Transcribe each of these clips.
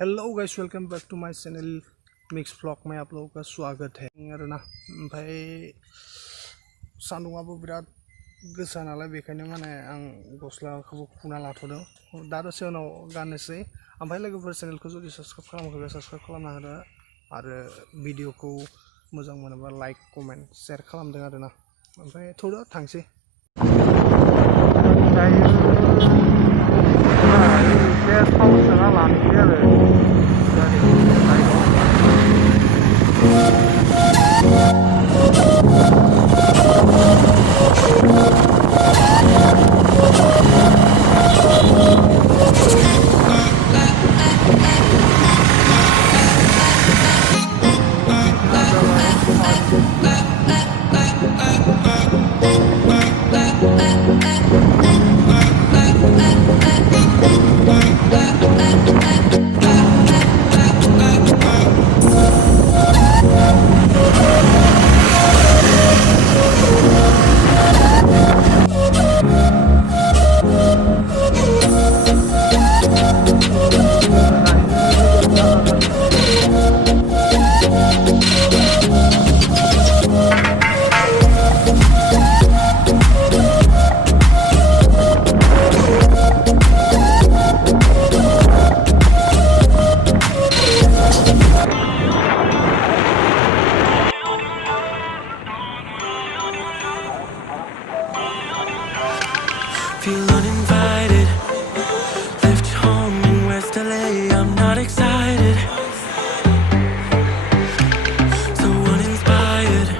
Hello guys, welcome back to my channel mix vlog में आप लोगों का स्वागत है। आरोना ओमफ्राय सान्दुंआबो बिराद गोसा नालाय बेखायनो माने आं गस्लाखौबो खुना लाथ'दों। दा दसे उनाव गाननोसै। ओमफ्राय लोगोफोर चेनेलखौ जुदि साबस्क्राइब खालामाखैबा साबस्क्राइब खालामना होदो आरो भिडिअखौ मोजां मोनोबा लाइक कमेन्ट शेयार खालामदों आरोना। ओमफ्राय थौदो थांसै। थाव सोना लानोसै आरो Feel uninvited. Left home in West LA. I'm not excited. So uninspired.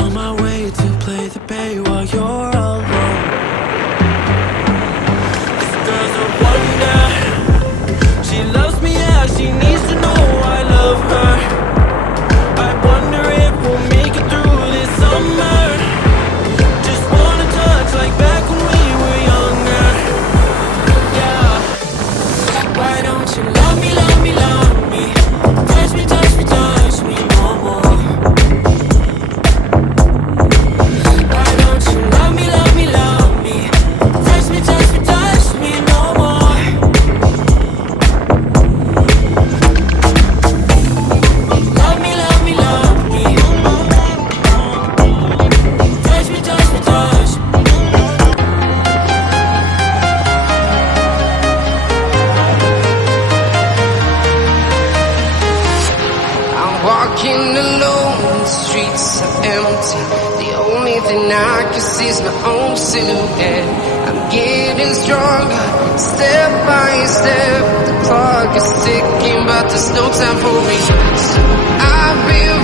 On my way to play the bay while you're alone. This girl's a wonder. She loves me, yeah. She needs to know I love her. I wonder if we'll make it through this summer. Just wanna touch like back when we were younger. Yeah. Why don't you love me, love me, love me? Touch me, touch me, touch me no more. Why don't you love me, love me, love me? Touch me, touch me, touch me no more. Love me, love me, love me. Touch me, touch me, touch me. I'm walking alone, the streets are empty. The only thing I can see is my own silhouette. I'm getting stronger, step by step. The clock is ticking, but there's no time for me. So I've been